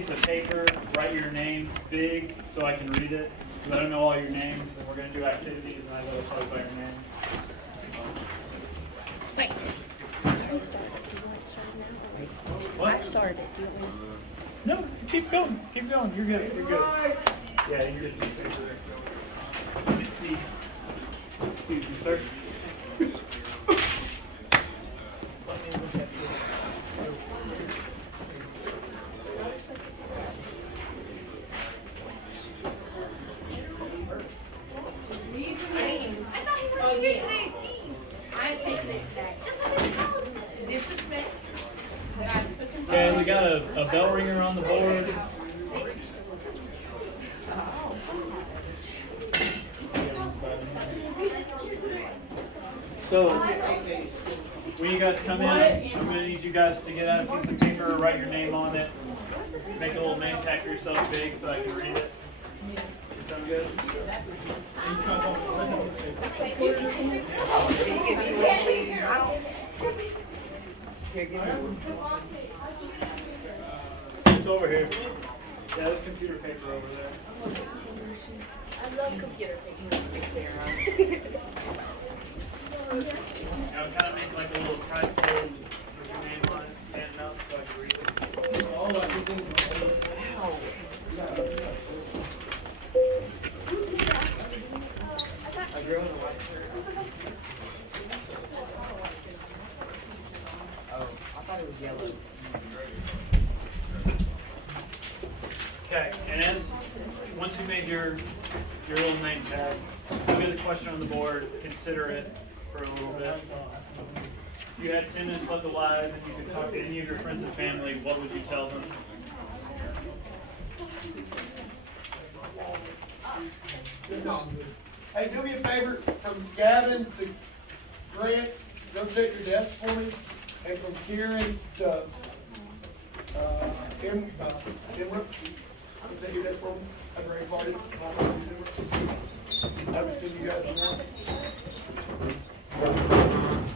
piece of paper, write your names big so I can read it. Because I don't know all your names, and we're going to do activities, and I gotta call you by your names. Wait. I started. Do you want to start now? What? I started. Do you want me to start? No, keep going. Keep going. You're good. You're good. Yeah, you're good. Let me see. Excuse me, sir. Let me look at this. Okay, we got a bell ringer on the board. So, when you guys come in, I'm going to need you guys to get out a piece of paper, write your name on it, make a little name tag for yourself big so I can read it. Does that sound good? It's over here. Yeah, there's computer paper over there. I love computer paper. Now kind of make like a little trifold with your name on it, standing up so I can read it. Okay, and once you made your little name tag, look at the question on the board, consider it for a little bit. If you had 10 minutes left alive and you could talk to any of your friends and family, what would you tell them? Hey, do me a favor, from Gavin to Grant, go check your desk for me, and from Kieran to, Emma, take your desk for me, have a great party. I haven't seen you guys in a while.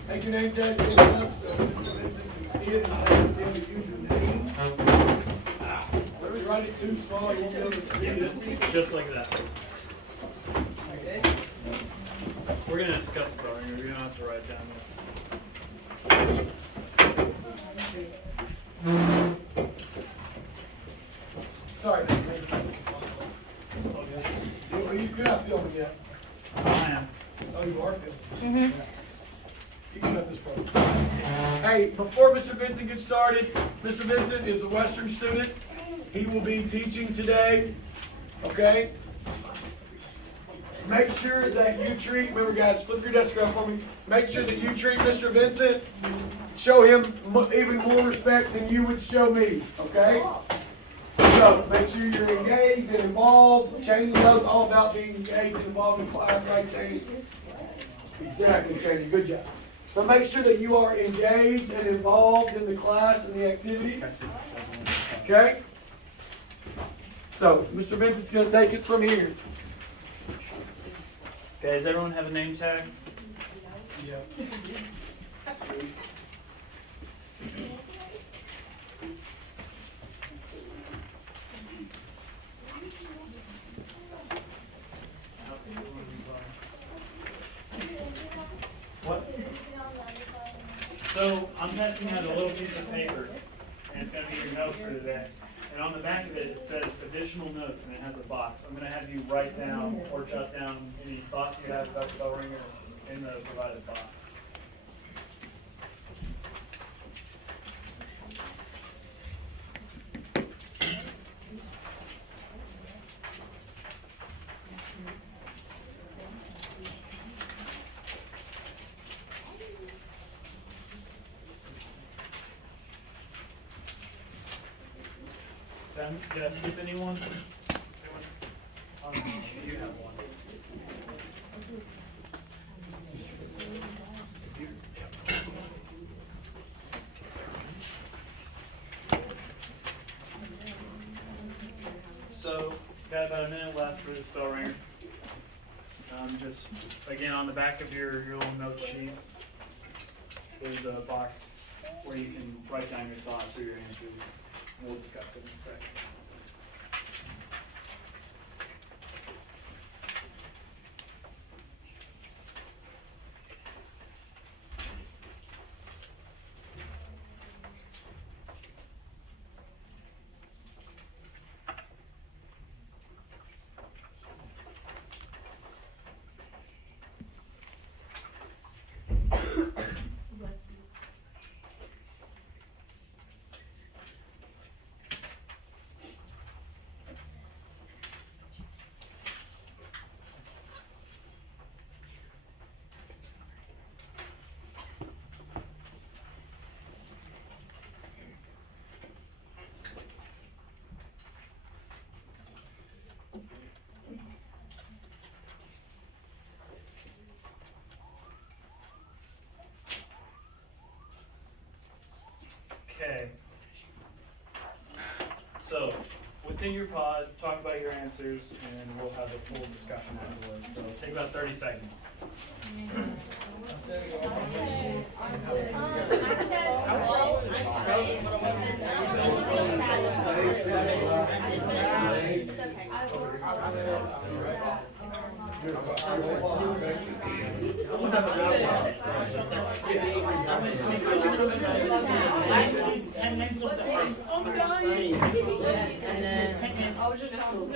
Take your name tag, pick it up, so Mr. Vincent can see it, and have them use your name. Let me write it too small, you won't be able to read it. Just like that. We're going to discuss it, Brian. You're going to have to write it down. Sorry. You're not filming yet. I am. Oh, you are filming? You can cut this part. Hey, before Mr. Vincent gets started, Mr. Vincent is a Western student. He will be teaching today, okay? Make sure that you treat, remember guys, flip your desk around for me. Make sure that you treat Mr. Vincent, show him even more respect than you would show me, okay? So, make sure you're engaged and involved. Cheney knows all about being engaged and involved in class, right, Cheney? Exactly, Cheney, good job. So make sure that you are engaged and involved in the class and the activities, okay? So, Mr. Vincent's going to take it from here. Okay, does everyone have a name tag? Yeah. What? So I'm passing out a little piece of paper, and it's going to be your notes for today. And on the back of it, it says additional notes, and it has a box. I'm going to have you write down or jot down any thoughts you have about the bell ringer in the provided box. Did I skip anyone? You have one. So, got about a minute left for this bell ringer. Just, again, on the back of your little note sheet, there's a box where you can write down your thoughts or your answers. We'll discuss it in a second. Okay. So, within your pod, talk about your answers, and we'll have a full discussion afterwards. So, take about 30 seconds. I was just talking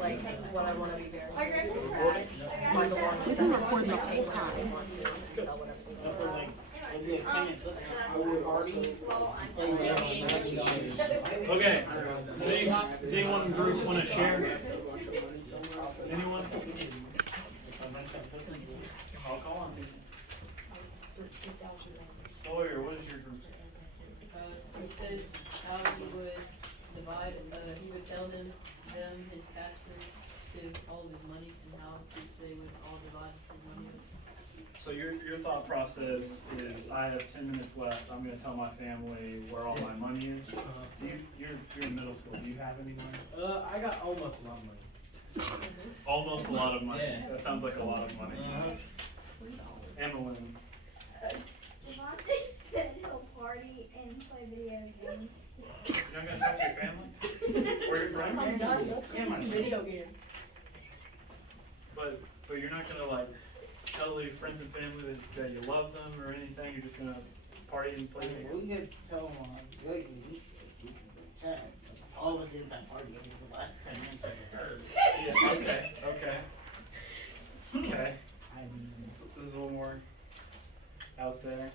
like what I want to be there. We can record the whole time. Okay. Does anyone in the group want to share? Anyone? I'll call on people. Sawyer, what is your group say? He said how he would divide, he would tell them his password to all of his money and how they would all divide his money. So your thought process is, I have 10 minutes left, I'm gonna tell my family where all my money is. You're in middle school, do you have any money? I got almost a lot of money. Almost a lot of money, Yeah. that sounds like a lot of money. Emmeline, Devontae said he'll party and play video games. you're not gonna talk to your family? Where you from? I'm done, it's a video game. But you're not gonna like tell your friends and family that you love them or anything, you're just gonna party and play games? We could tell him lately, he said he can chat. All of us inside party for the last 10 minutes of the heard. Yeah, okay. So this is a little more out there.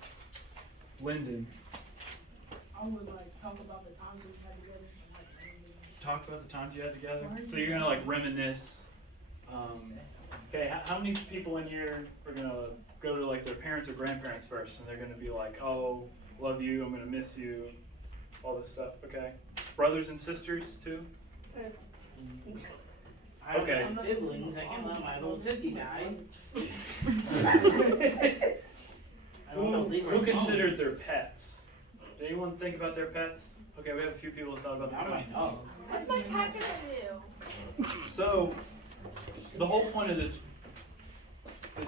Lyndon, I would like talk about the times we've had together. talk about the times you had together. So you're gonna like reminisce. Okay, how many people in here are gonna go to like their parents or grandparents first, and they're gonna be like, "Oh, love you, I'm gonna miss you," all this stuff. Okay, brothers and sisters too. I Okay. have siblings, I can let my little sissy die. I don't know, leave her Who alone. considered their pets? Did anyone think about their pets? Okay, we have a few people who thought about their Not my pets. dog. What's my cat gonna do? So, the whole point of this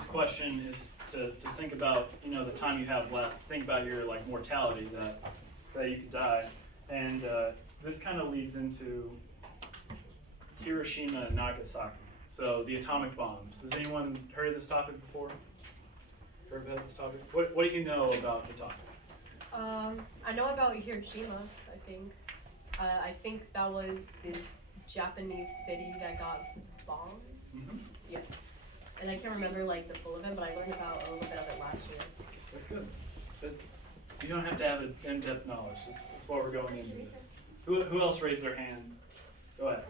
question is to think about, the time you have left. Think about your like mortality that you could die, and this kind of leads into Hiroshima and Nagasaki. So the atomic bombs. Has anyone heard of this topic before? Heard about this topic? What do you know about the topic? I know about Hiroshima, I think. I think that was the Japanese city that got bombed. Mm-hmm. Yeah. And I can't remember like the full of it, but I learned about a little bit of it last year. That's good. But you don't have to have an in-depth knowledge. That's why we're going into this. Who else raised their hand? Go ahead.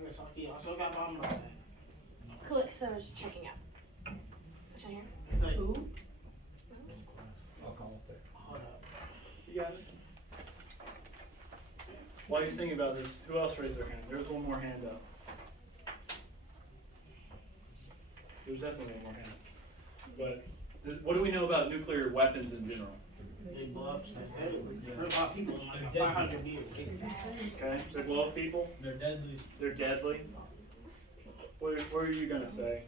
Nagasaki also got bombed by that. Calixto is checking out. Is he here? It's like, Who? hold up. You got it. While you're thinking about this, who else raised their hand? There's one more hand up. There's definitely one more hand. But what do we know about nuclear weapons in general? They blow up stuff. They hurt a lot of people in like 500 years. Okay, so they blow up people. They're deadly. They're deadly. What are you gonna say?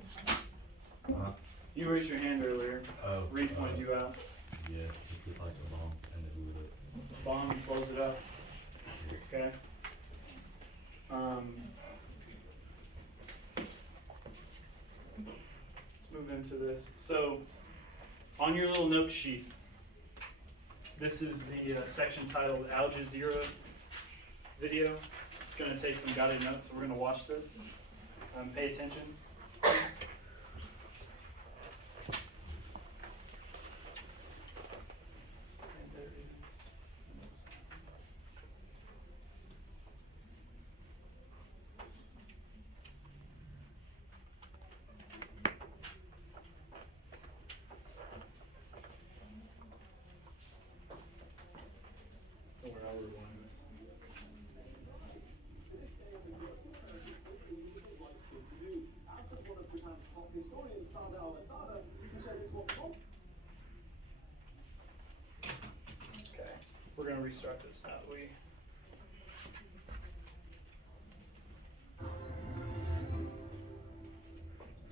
You raised your hand earlier. Oh. Reed pointed you out. Yeah, if you like a bomb and then we would Bomb, close it up. Okay. Let's move into this. So, on your little note sheet, this is the section titled Al Jazeera video. It's going to take some guided notes, so we're going to watch this. Pay attention. Okay, we're gonna restart this now.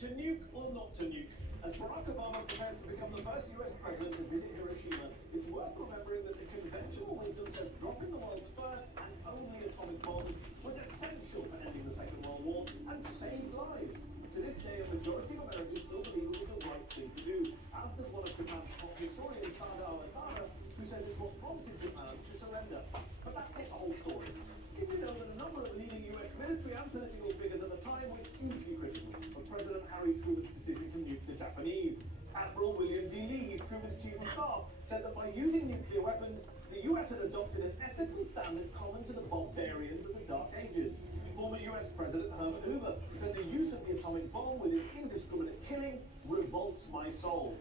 To nuke or not to nuke, as Barack Obama prepares to become the first US president to visit Hiroshima, it's worth remembering that the conventional wisdom says dropping the world's first and only atomic bombs was essential for ending the Second World War and saved lives. To this day, a majority of Americans still believe it was the right thing to do, as does one of Japan's top historians, Sada Alasada, who says it's what prompted Japan to surrender. But that's not the whole story. Did you know that a number of leading US military and political figures at the time were hugely critical of President Harry Truman's decision to nuke the Japanese? Admiral William D. Lee, Truman's chief of staff, said that by using nuclear weapons, the US had adopted an ethical standard common to the barbarians of the Dark Ages. Former US President Herbert Hoover said the use of the atomic bomb with its indiscriminate killing revolts my soul.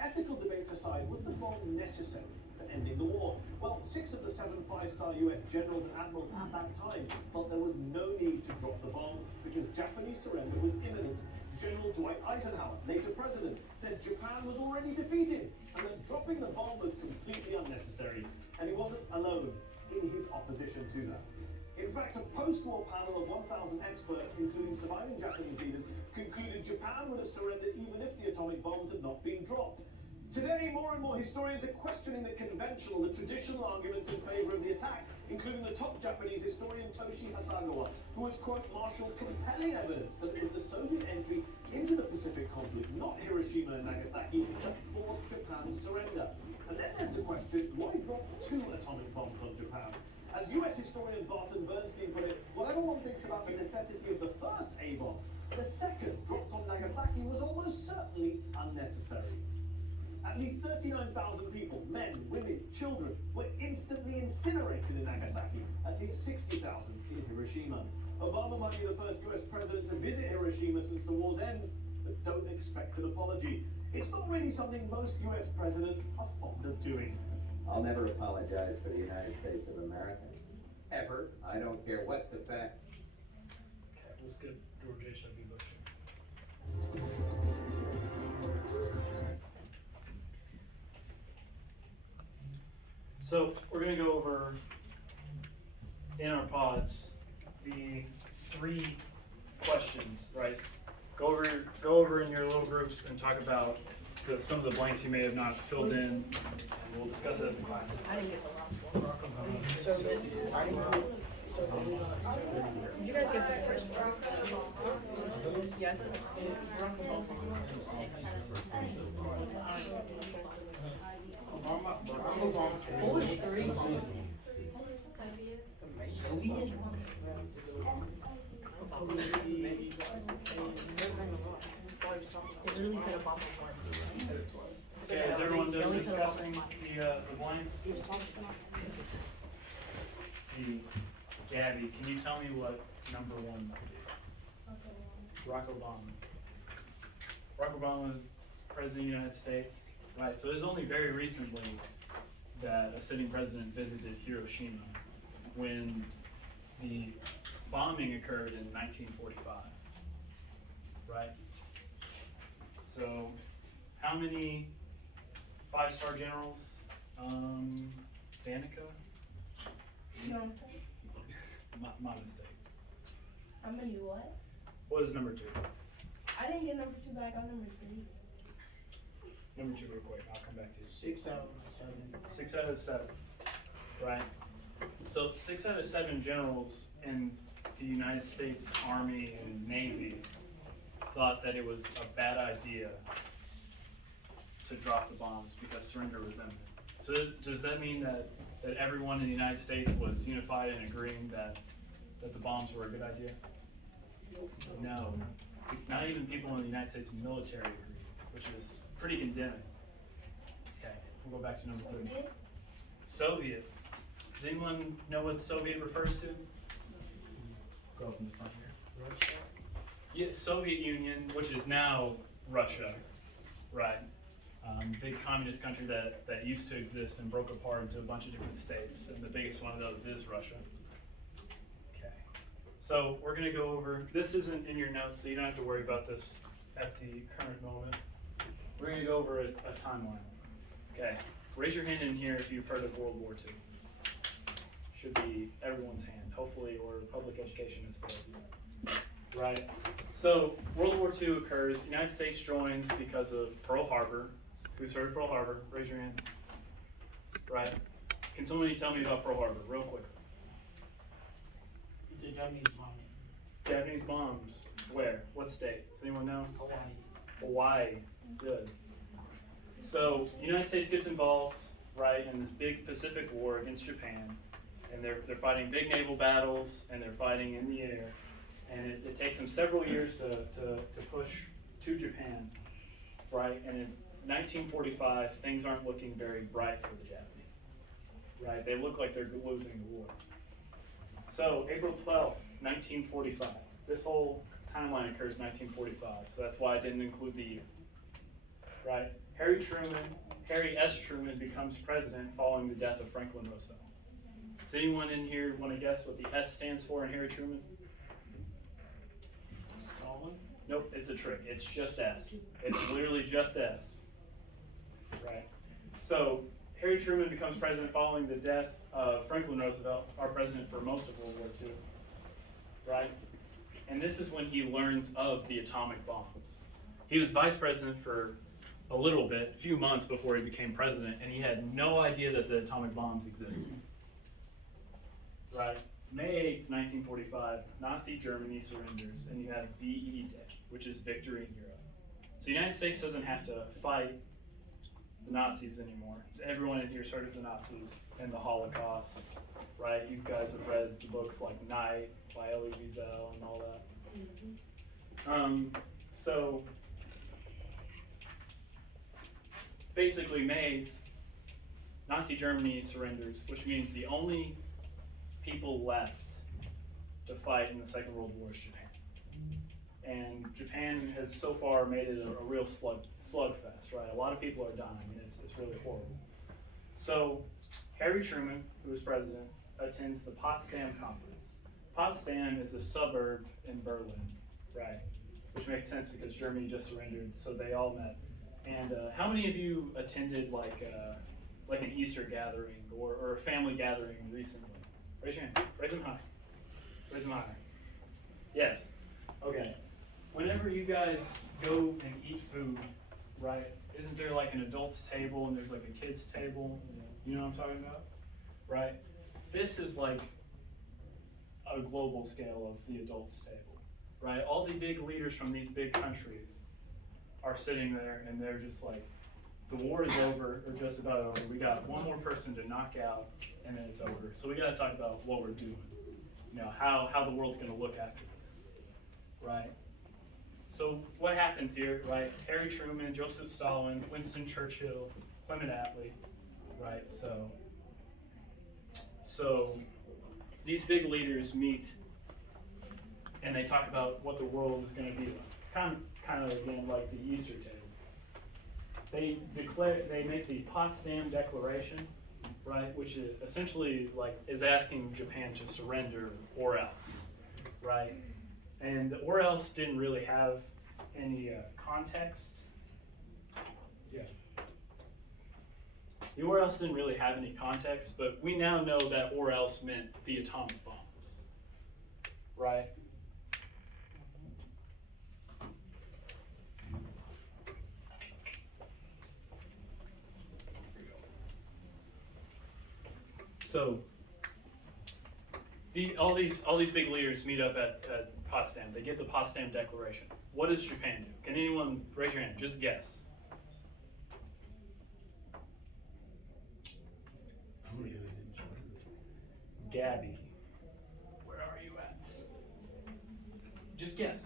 Ethical debates aside, was the bomb necessary for ending the war? Well, 6 of the 7 5-star US generals and admirals at that time felt there was no need to drop the bomb because Japanese surrender was imminent. General Dwight Eisenhower, later president, said Japan was already defeated and that dropping the bomb was completely unnecessary. And he wasn't alone in his opposition to that. In fact, a post-war panel of 1,000 experts, including surviving Japanese leaders, concluded Japan would have surrendered even if the atomic bombs had not been dropped. Today, more and more historians are questioning the conventional, the traditional arguments in favor of the attack, including the top Japanese historian Toshi Hasagawa, who has, quote, marshaled compelling evidence that it was the Soviet entry into the Pacific conflict, not Hiroshima and Nagasaki, that forced Japan's surrender. And then there's the question, why drop 2 atomic bombs on Japan? As US historian Barton Bernstein put it, whatever one thinks about the necessity of the first A-bomb, the second, dropped on Nagasaki, was almost certainly unnecessary. At least 39,000 people, men, women, children, were instantly incinerated in Nagasaki, at least 60,000 in Hiroshima. Obama might be the first US president to visit Hiroshima since the war's end, but don't expect an apology. It's not really something most US presidents are fond of doing. I'll never apologize for the United States of America. Ever. I don't care what the fact. Okay, we'll skip George H.W. Bush. So we're going to go over in our pods the 3 questions, right? Go over in your little groups and talk about some of the blanks you may have not filled in, and we'll discuss it as a class. I didn't get the last one. So then, did you guys get the first one? Yes. What was 3? Soviet? It literally said a bomb once. Okay, is everyone done discussing the blanks? See, Gabby, can you tell me what number 1 might be? Barack Obama. Barack Obama, President of the United States. Right, so it was only very recently that a sitting president visited Hiroshima when the bombing occurred in 1945. Right? So, how many 5-star generals? Danica? No. My mistake. How many what? What is number 2? I didn't get number 2 back, I'm number 3. Number 2 real quick, I'll come back to you. 6 out of 7. 6 out of 7, right? So 6 out of 7 generals in the United States Army and Navy thought that it was a bad idea to drop the bombs because surrender was imminent. So does that mean that everyone in the United States was unified in agreeing that the bombs were a good idea? No. Not even people in the United States military agreed, which is pretty condemning. Okay, we'll go back to number 3. Soviet. Does anyone know what Soviet refers to? Go up in the front here. Russia? Yeah, Soviet Union, which is now Russia, right? Big communist country that used to exist and broke apart into a bunch of different states, and the biggest one of those is Russia. Okay, so we're gonna go over, this isn't in your notes, so you don't have to worry about this at the current moment. We're gonna go over a timeline. Okay, raise your hand in here if you've heard of World War II. Should be everyone's hand, hopefully, or public education has failed you. Right, so World War II occurs, the United States joins because of Pearl Harbor. Who's heard of Pearl Harbor? Raise your hand. Right, can somebody tell me about Pearl Harbor, real quick? The Japanese bombing. Japanese bombs, where? What state? Does anyone know? Hawaii. Hawaii, good. So, the United States gets involved, right, in this big Pacific War against Japan, and they're fighting big naval battles, and they're fighting in the air. And it takes them several years to push to Japan, right? And in 1945, things aren't looking very bright for the Japanese, right? They look like they're losing the war. So April 12th, 1945. This whole timeline occurs 1945, so that's why I didn't include the year, right? Harry S. Truman becomes president following the death of Franklin Roosevelt. Does anyone in here want to guess what the S stands for in Harry Truman? Nope, it's a trick. It's just S. It's literally just S. Right. So Harry Truman becomes president following the death of Franklin Roosevelt, our president for most of World War II. Right? And this is when he learns of the atomic bombs. He was vice president for a little bit, a few months before he became president, and he had no idea that the atomic bombs existed. Right? May 8th, 1945, Nazi Germany surrenders, and you have VE Day, which is victory in Europe. So the United States doesn't have to fight the Nazis anymore. Everyone in here heard of the Nazis and the Holocaust, right? You guys have read the books like Night by Elie Wiesel and all that. So basically May 8th, Nazi Germany surrenders, which means the only people left to fight in the Second World War is Japan. And Japan has so far made it a real slugfest, right? A lot of people are dying, and it's really horrible. So Harry Truman, who was president, attends the Potsdam Conference. Potsdam is a suburb in Berlin, right? Which makes sense because Germany just surrendered, so they all met. And how many of you attended like an Easter gathering or a family gathering recently? Raise your hand. Raise them high. Raise them high. Yes. Okay. Whenever you guys go and eat food, right, isn't there like an adult's table and there's like a kid's table? You know what I'm talking about? Right? This is like a global scale of the adult's table, right? All the big leaders from these big countries are sitting there and they're just like, the war is over, or just about over. We got one more person to knock out and then it's over. So we gotta talk about what we're doing. You know, how the world's gonna look after this, right? So what happens here, right? Harry Truman, Joseph Stalin, Winston Churchill, Clement Attlee, right? So these big leaders meet and they talk about what the world is gonna be like. Kind of again like the Easter table. They make the Potsdam Declaration, right, which is essentially is asking Japan to surrender or else, right? And or else didn't really have any context. Yeah. The or else didn't really have any context, but we now know that or else meant the atomic bombs, right? So all these big leaders meet up at Potsdam. They give the Potsdam Declaration. What does Japan do? Can anyone raise your hand? Just guess. Gabby, where are you at? Just guess.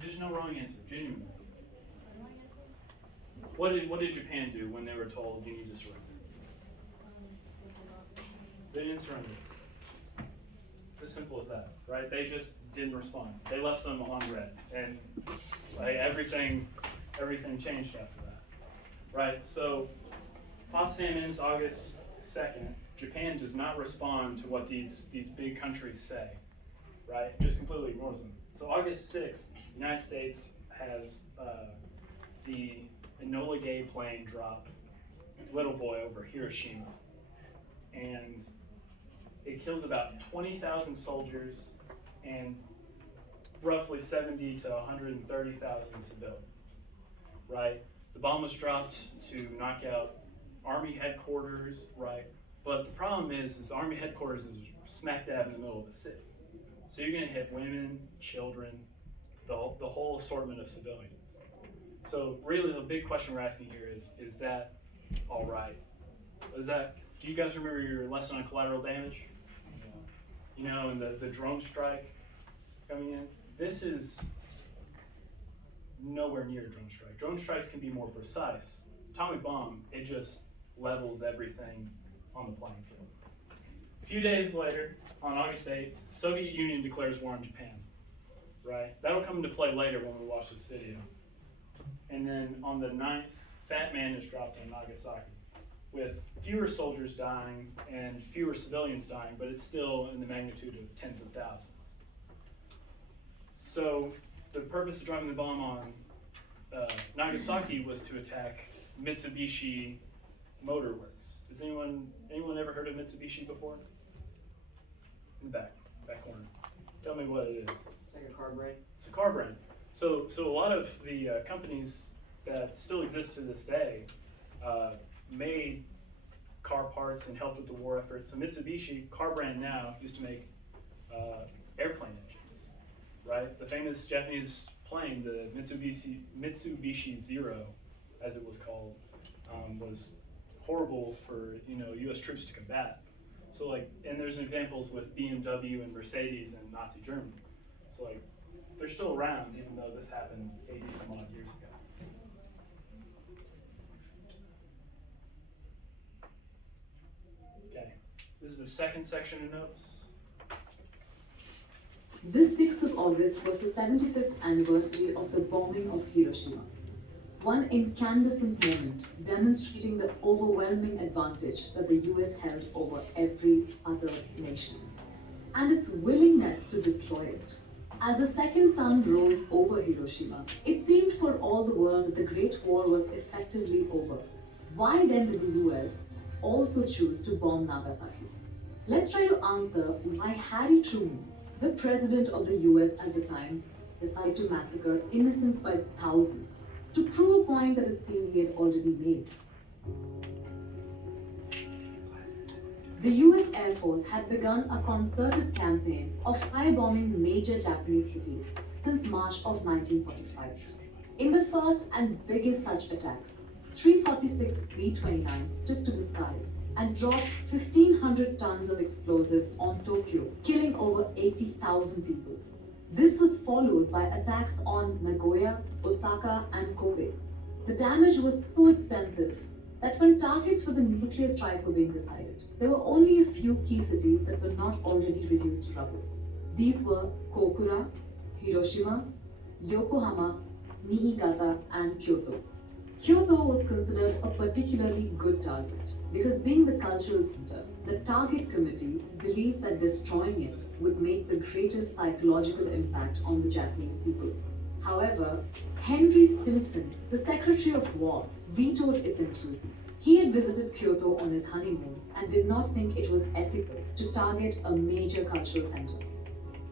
There's no wrong answer, genuinely. What did Japan do when they were told you need to surrender? They didn't surrender. It's as simple as that, right? They just didn't respond. They left them on red, and like, everything changed after that, right? So Potsdam ends August 2nd. Japan does not respond to what these big countries say, right? Just completely ignores them. So August 6th, the United States has the Enola Gay plane drop Little Boy over Hiroshima, and it kills about 20,000 soldiers and roughly 70 to 130,000 civilians, right? The bomb was dropped to knock out Army headquarters, right? But the problem is the Army headquarters is smack dab in the middle of the city. So you're gonna hit women, children, the whole assortment of civilians. So really the big question we're asking here is that all right? Do you guys remember your lesson on collateral damage? You know, and the drone strike coming in? This is nowhere near a drone strike. Drone strikes can be more precise. Atomic bomb, it just levels everything on the playing field. A few days later, on August 8th, Soviet Union declares war on Japan, right? That'll come into play later when we watch this video. And then on the 9th, Fat Man is dropped on Nagasaki, with fewer soldiers dying and fewer civilians dying, but it's still in the magnitude of tens of thousands. So the purpose of dropping the bomb on Nagasaki was to attack Mitsubishi Motor Works. Has anyone ever heard of Mitsubishi before? In the back corner. Tell me what it is. It's like a car brand. It's a car brand. So a lot of the companies that still exist to this day made car parts and helped with the war effort. So Mitsubishi, car brand now, used to make airplane engines, right? The famous Japanese plane, the Mitsubishi Zero, as it was called, was horrible for U.S. troops to combat. So and there's examples with BMW and Mercedes and Nazi Germany. So they're still around, even though this happened 80 some odd years ago. Okay, this is the second section of notes. This 6th of August was the 75th anniversary of the bombing of Hiroshima. One incandescent moment demonstrating the overwhelming advantage that the US held over every other nation, and its willingness to deploy it. As the second sun rose over Hiroshima, it seemed for all the world that the Great War was effectively over. Why then did the US also choose to bomb Nagasaki? Let's try to answer why Harry Truman, the president of the US at the time, decided to massacre innocents by thousands to prove a point that it seemed he had already made. The US Air Force had begun a concerted campaign of firebombing major Japanese cities since March of 1945. In the first and biggest such attacks, 346 B-29s took to the skies and dropped 1,500 tons of explosives on Tokyo, killing over 80,000 people. This was followed by attacks on Nagoya, Osaka, and Kobe. The damage was so extensive that when targets for the nuclear strike were being decided, there were only a few key cities that were not already reduced to rubble. These were Kokura, Hiroshima, Yokohama, Niigata, and Kyoto. Kyoto was considered a particularly good target because, being the cultural center, the target committee believed that destroying it would make the greatest psychological impact on the Japanese people. However, Henry Stimson, the Secretary of War, vetoed its inclusion. He had visited Kyoto on his honeymoon and did not think it was ethical to target a major cultural center.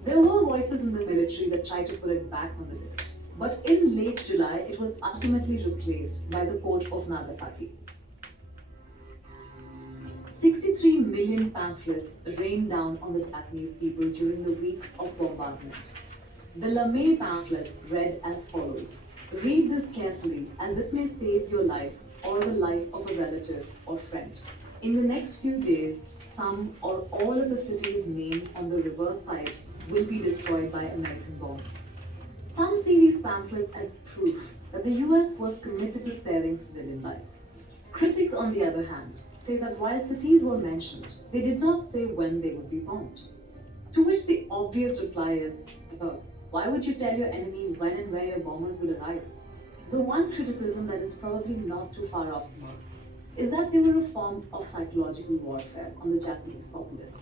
There were voices in the military that tried to put it back on the list, but in late July, it was ultimately replaced by the port of Nagasaki. 60 63 million pamphlets rained down on the Japanese people during the weeks of bombardment. The LeMay pamphlets read as follows: "Read this carefully, as it may save your life or the life of a relative or friend. In the next few days, some or all of the city's name on the reverse side will be destroyed by American bombs." Some see these pamphlets as proof that the US was committed to sparing civilian lives. Critics, on the other hand, say that while cities were mentioned, they did not say when they would be bombed. To which the obvious reply is, why would you tell your enemy when and where your bombers will arrive? The one criticism that is probably not too far off the mark is that they were a form of psychological warfare on the Japanese populace.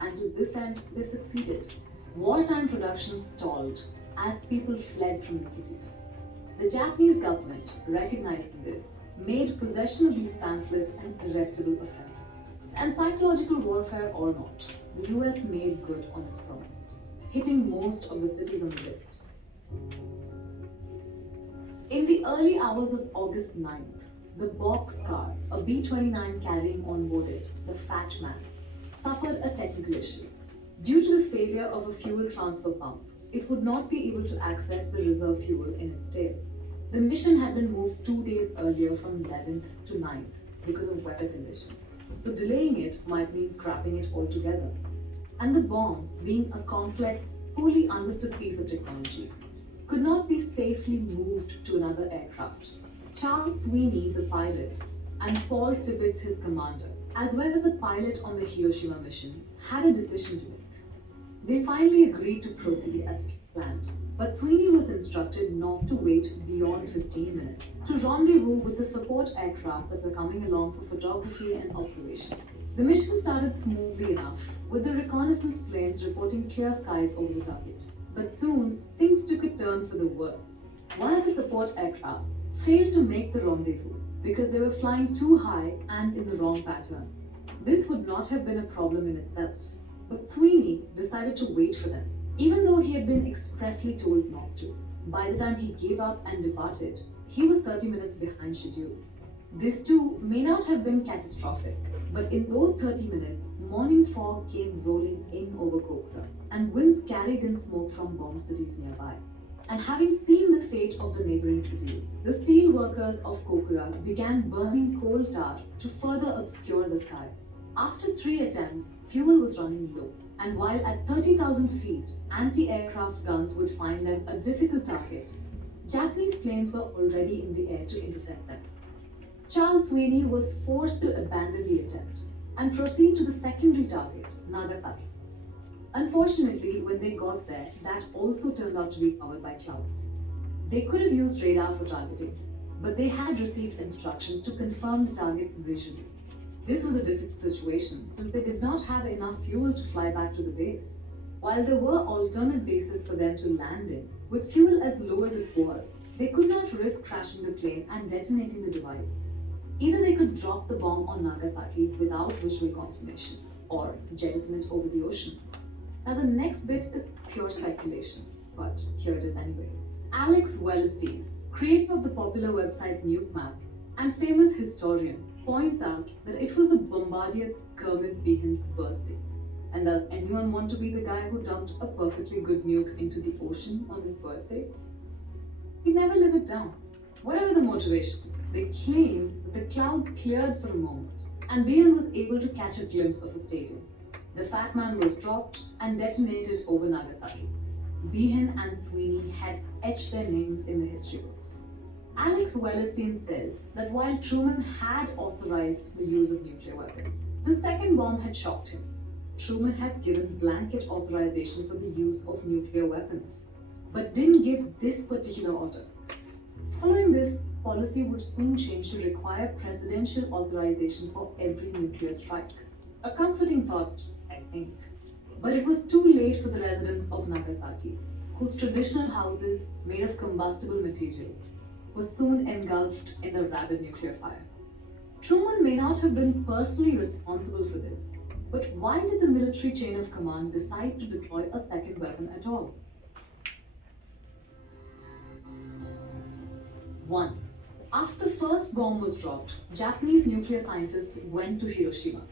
And to this end, they succeeded. Wartime production stalled as people fled from the cities. The Japanese government, recognizing this, made possession of these pamphlets an arrestable offense. And psychological warfare or not, the US made good on its promise, hitting most of the cities on the list. In the early hours of August 9th, the Boxcar, a B-29 carrying on board it, the Fat Man, suffered a technical issue. Due to the failure of a fuel transfer pump, it would not be able to access the reserve fuel in its tail. The mission had been moved 2 days earlier from 11th to 9th because of weather conditions, so delaying it might mean scrapping it altogether. And the bomb, being a complex, poorly understood piece of technology, could not be safely moved to another aircraft. Charles Sweeney, the pilot, and Paul Tibbets, his commander, as well as the pilot on the Hiroshima mission, had a decision to make. They finally agreed to proceed as planned, but Sweeney was instructed not to wait beyond 15 minutes to rendezvous with the support aircrafts that were coming along for photography and observation. The mission started smoothly enough, with the reconnaissance planes reporting clear skies over the target. But soon, things took a turn for the worse. One of the support aircrafts failed to make the rendezvous because they were flying too high and in the wrong pattern. This would not have been a problem in itself, but Sweeney decided to wait for them, even though he had been expressly told not to. By the time he gave up and departed, he was 30 minutes behind schedule. This too may not have been catastrophic, but in those 30 minutes, morning fog came rolling in over Kokura, and winds carried in smoke from bomb cities nearby. And having seen the fate of the neighboring cities, the steel workers of Kokura began burning coal tar to further obscure the sky. After 3 attempts, fuel was running low, and while at 30,000 feet, anti-aircraft guns would find them a difficult target, Japanese planes were already in the air to intercept them. Charles Sweeney was forced to abandon the attempt and proceed to the secondary target, Nagasaki. Unfortunately, when they got there, that also turned out to be covered by clouds. They could have used radar for targeting, but they had received instructions to confirm the target visually. This was a difficult situation since they did not have enough fuel to fly back to the base. While there were alternate bases for them to land in, with fuel as low as it was, they could not risk crashing the plane and detonating the device. Either they could drop the bomb on Nagasaki without visual confirmation, or jettison it over the ocean. Now the next bit is pure speculation, but here it is anyway. Alex Wellerstein, creator of the popular website Nuke Map and famous historian, points out that it was the bombardier Kermit Behan's birthday. And does anyone want to be the guy who dumped a perfectly good nuke into the ocean on his birthday? He never lived it down. Whatever the motivations, they claim that the clouds cleared for a moment and Behan was able to catch a glimpse of a stadium. The Fat Man was dropped and detonated over Nagasaki. Behan and Sweeney had etched their names in the history books. Alex Wellerstein says that while Truman had authorized the use of nuclear weapons, the second bomb had shocked him. Truman had given blanket authorization for the use of nuclear weapons, but didn't give this particular order. Following this, policy would soon change to require presidential authorization for every nuclear strike. A comforting thought, I think. But it was too late for the residents of Nagasaki, whose traditional houses, made of combustible materials, were soon engulfed in the rabid nuclear fire. Truman may not have been personally responsible for this, but why did the military chain of command decide to deploy a second weapon at all? 1. After the first bomb was dropped, Japanese nuclear scientists went to Hiroshima.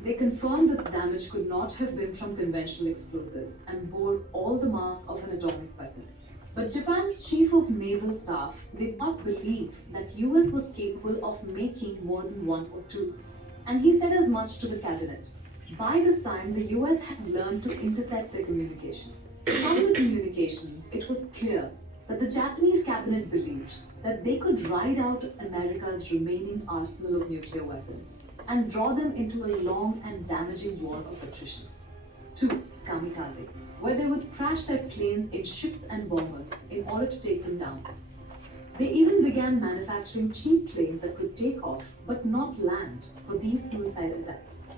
They confirmed that the damage could not have been from conventional explosives and bore all the marks of an atomic weapon. But Japan's chief of naval staff did not believe that US was capable of making more than one or two, and he said as much to the cabinet. By this time, the US had learned to intercept the communication. From the communications, it was clear that the Japanese cabinet believed that they could ride out America's remaining arsenal of nuclear weapons and draw them into a long and damaging war of attrition. 2. Kamikaze, where they would crash their planes in ships and bombers in order to take them down. They even began manufacturing cheap planes that could take off but not land for these suicide attacks.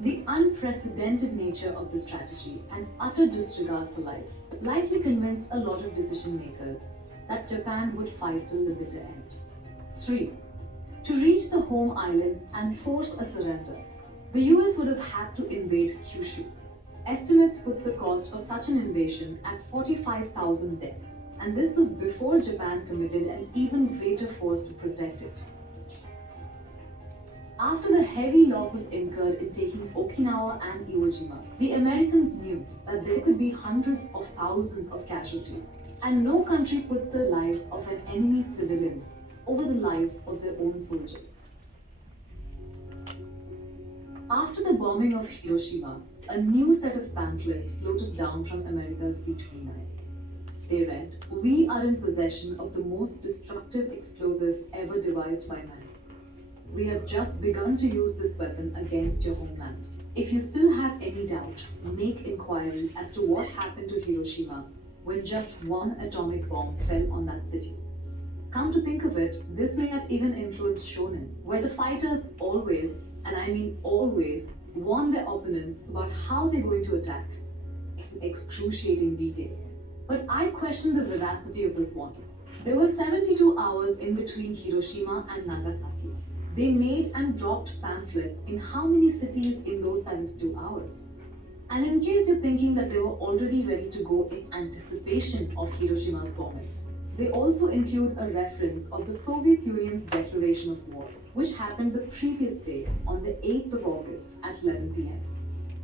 The unprecedented nature of this strategy and utter disregard for life likely convinced a lot of decision makers that Japan would fight till the bitter end. 3. To reach the home islands and force a surrender, the US would have had to invade Kyushu. Estimates put the cost of such an invasion at 45,000 deaths, and this was before Japan committed an even greater force to protect it. After the heavy losses incurred in taking Okinawa and Iwo Jima, the Americans knew that there could be hundreds of thousands of casualties, and no country puts the lives of an enemy's civilians over the lives of their own soldiers. After the bombing of Hiroshima, a new set of pamphlets floated down from America's B-29s. They read, "We are in possession of the most destructive explosive ever devised by man. We have just begun to use this weapon against your homeland. If you still have any doubt, make inquiry as to what happened to Hiroshima when just one atomic bomb fell on that city." Come to think of it, this may have even influenced Shonen, where the fighters always, and I mean always, warn their opponents about how they're going to attack in excruciating detail. But I question the veracity of this warning. There were 72 hours in between Hiroshima and Nagasaki. They made and dropped pamphlets in how many cities in those 72 hours? And in case you're thinking that they were already ready to go in anticipation of Hiroshima's bombing, they also include a reference of the Soviet Union's declaration of war, which happened the previous day on the 8th of August at 11 p.m.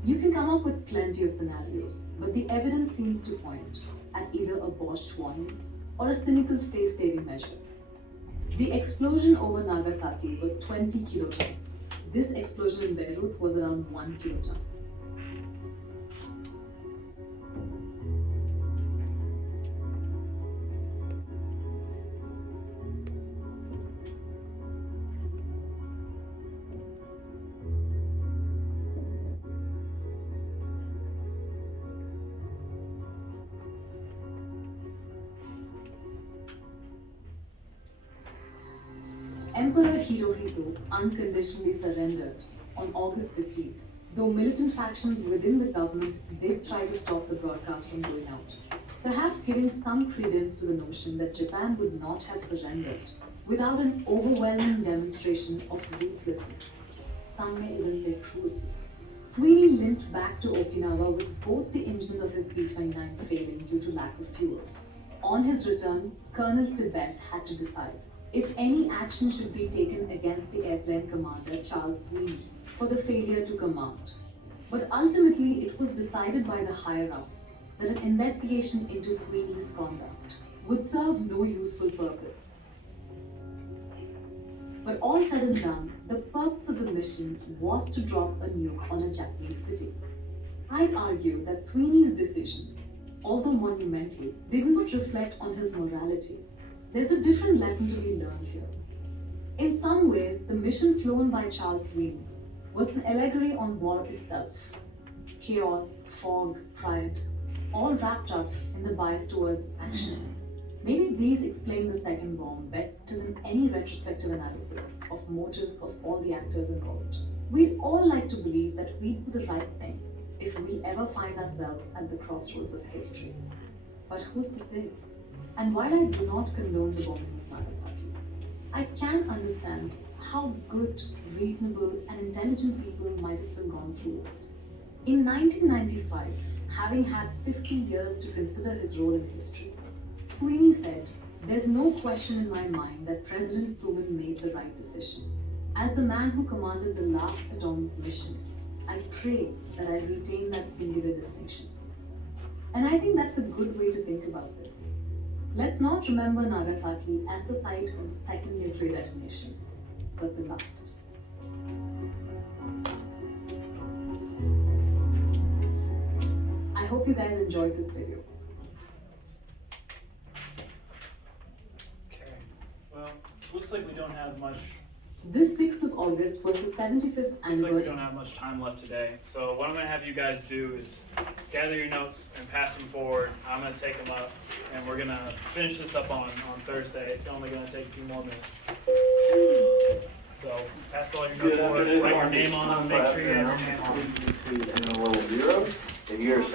You can come up with plenty of scenarios, but the evidence seems to point at either a botched warning or a cynical face-saving measure. The explosion over Nagasaki was 20 kilotons. This explosion in Beirut was around 1 kiloton. Emperor Hirohito unconditionally surrendered on August 15th, though militant factions within the government did try to stop the broadcast from going out, perhaps giving some credence to the notion that Japan would not have surrendered without an overwhelming demonstration of ruthlessness. Some may even say cruelty. Sweeney limped back to Okinawa with both the engines of his B-29 failing due to lack of fuel. On his return, Colonel Tibbets had to decide if any action should be taken against the airplane commander Charles Sweeney for the failure to command. But ultimately, it was decided by the higher-ups that an investigation into Sweeney's conduct would serve no useful purpose. But all said and done, the purpose of the mission was to drop a nuke on a Japanese city. I'd argue that Sweeney's decisions, although monumental, did not reflect on his morality. There's a different lesson to be learned here. In some ways, the mission flown by Charles Sweeney was an allegory on war itself. Chaos, fog, pride, all wrapped up in the bias towards action. Maybe these explain the second bomb better than any retrospective analysis of motives of all the actors involved. We'd all like to believe that we'd do the right thing if we ever find ourselves at the crossroads of history. But who's to say? And while I do not condone the bombing of Nagasaki, I can understand how good, reasonable, and intelligent people might have still gone through it. In 1995, having had 50 years to consider his role in history, Sweeney said, "There's no question in my mind that President Truman made the right decision. As the man who commanded the last atomic mission, I pray that I retain that singular distinction. And I think that's a good way to think about this. Let's not remember Nagasaki as the site of the second nuclear detonation, but the last. I hope you guys enjoyed this video. Okay, well, looks like we don't have much, This 6th of August was the 75th looks like we anniversary. don't have much time left today. So what I'm gonna have you guys do is gather your notes and pass them forward. I'm gonna take them up and we're gonna finish this up on Thursday. It's only gonna take a few more minutes. So pass all your notes forward, write your name on them, make sure you have your name on them. And a little zero, and you're saying